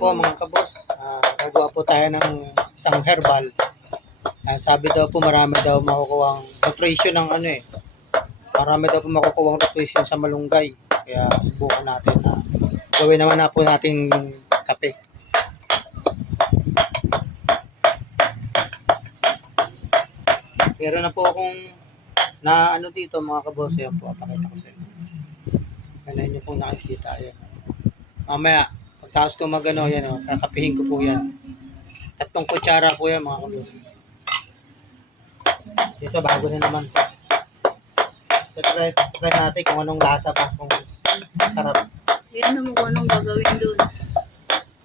po mga kabos, gagawa po tayo ng isang herbal. Sabi daw po marami daw makukuhang nutrition ng ano eh. Marami daw po makukuhang nutrition sa malunggay. Kaya subukan natin na gawin naman na po nating kape. Meron na po akong na ano dito mga kabos. Yan po, pakita ko sa inyo. Ano nyo pong nakikita. Ayan. Mamaya, pagtaas ko magano, yan o, kakapihin ko po yan. 3 kutsara po yan mga kabos. Dito bago na naman po. Try natin kung anong lasa pa, kung sarap. Yan naman kung anong gagawin doon.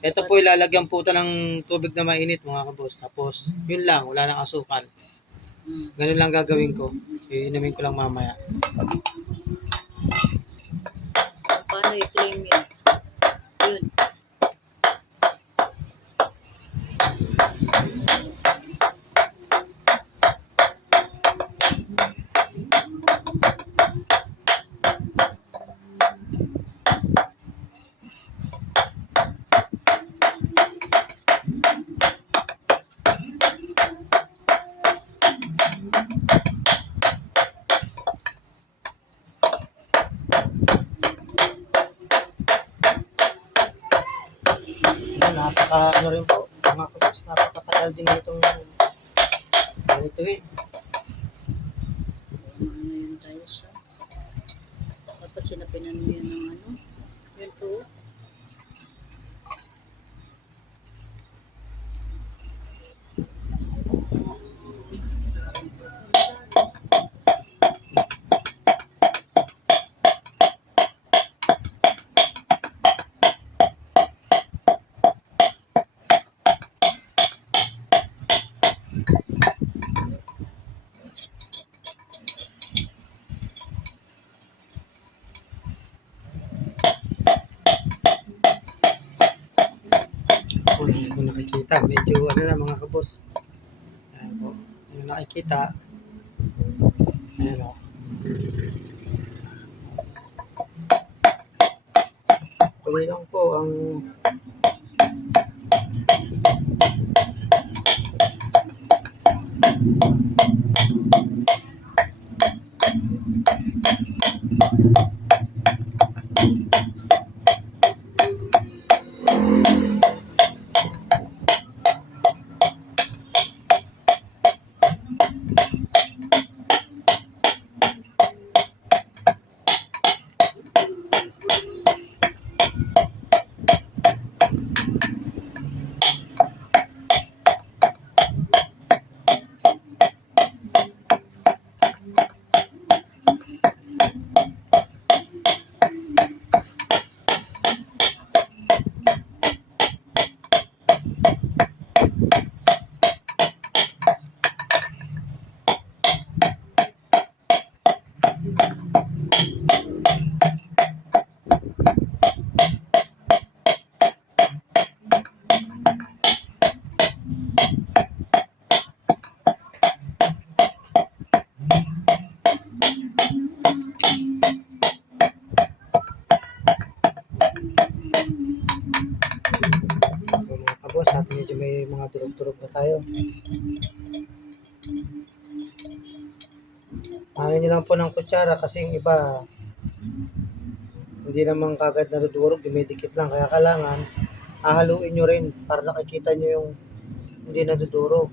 Ito po ilalagyan po ng tubig na mainit mga kabos. Tapos yun lang, wala nang asukal. Ganun lang gagawin ko. Iinumin ko lang mamaya. Paano i-claim yan? Yun. Napaka ano rin po mga kabos, napakatagal din itong ganito eh. Ano yun tayo sa... Dapat sinapinan mo yun ng ano? Yun to. Hindi ko nakikita. Medyo ano na mga kabos. Ayan po. Yung nakikita. Ayan o. Tuloy lang po ang mga kabos at medyo may mga durog-durog na tayo. Ano nyo lang po ng kutsara kasi yung iba hindi naman kagad nadudurog, dumidikit lang. Kaya kailangan hahaluin nyo rin para nakikita nyo yung hindi nadudurog.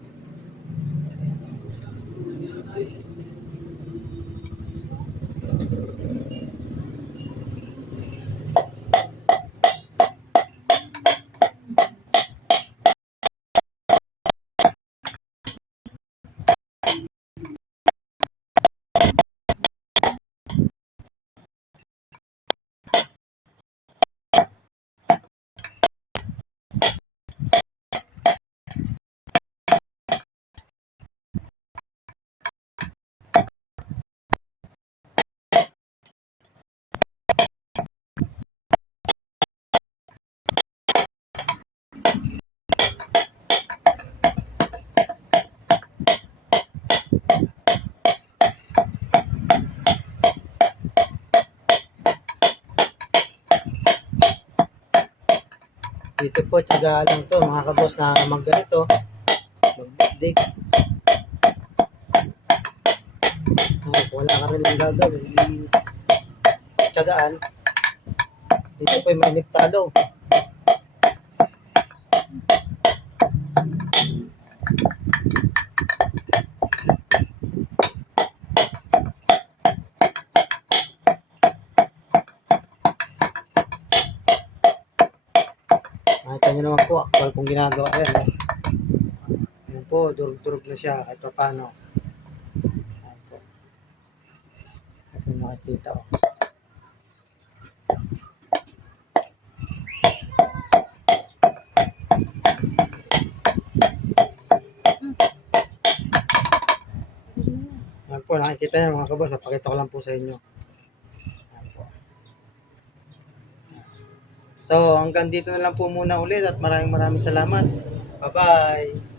Dito po, tiyaga lang to mga kaboss na magganito. Magdik. Wala ka rin lang gagawin. Tiyagaan. Dito po yung mainip talo. Nakita nyo naman po, actual kong ginagawa yan. Ayan po, durug-durug na siya kahit pa paano. Ayan po. Ayan po nakikita ko. Ayan po, nakikita nyo mga kabos. Napakita ko lang po sa inyo. Ayan po. So, hanggang dito na lang po muna ulit at maraming salamat. Bye-bye!